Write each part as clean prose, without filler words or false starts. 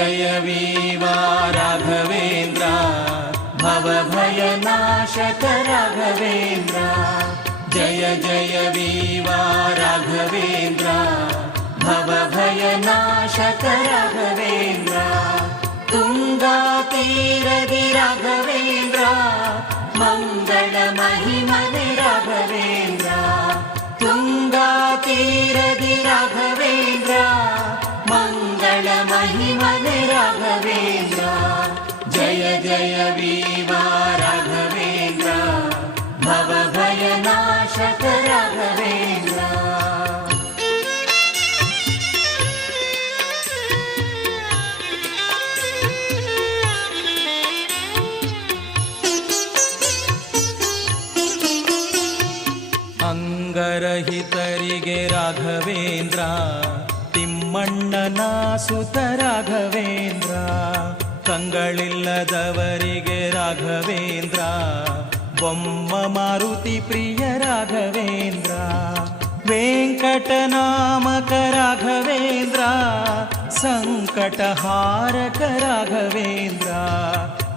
जय वीवा राघवेन्द्र भवभयनाशक राघवेन्द्र जय जय वीवा राघवेन्द्र भवभयनाशक राघवेन्द्र तुङ्गातीरदि राघवेन्द्र मंगल महिमने राघवेन्द्र तुङ्गातीरदि राघवेन्द्र मंगल महिमने राघवेन्द्र जय जय वीवा राघवेन्द्र भवभयनाशक राघवेन्द्र अंगरहितरिगे राघवेन्द्र तिम्मण्णನ ಸುತ ರಾಘವೇಂದ್ರ ಕಂಗಳಿಲ್ಲದವರಿಗೆ ರಾಘವೇಂದ್ರ ಬೊಮ್ಮ ಮಾರುತಿ ಪ್ರಿಯ ರಾಘವೇಂದ್ರ ವೆಂಕಟನಾಮಕ ರಾಘವೇಂದ್ರ ಸಂಕಟಹಾರಕ ರಾಘವೇಂದ್ರ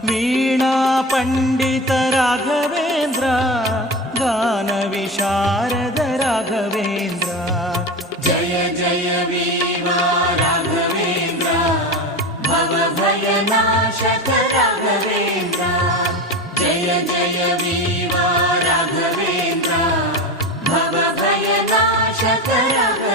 ವೀಣಾ ಪಂಡಿತ ರಾಘವೇಂದ್ರ ಗಾನ ವಿಶಾರದ ರಾಘವೇಂದ್ರ जय जय वीवा राघवेन्द्र भवभयनाशक राघवेन्द्र जय जय वीवा राघवेन्द्र भवभयनाशक राघवेन्द्र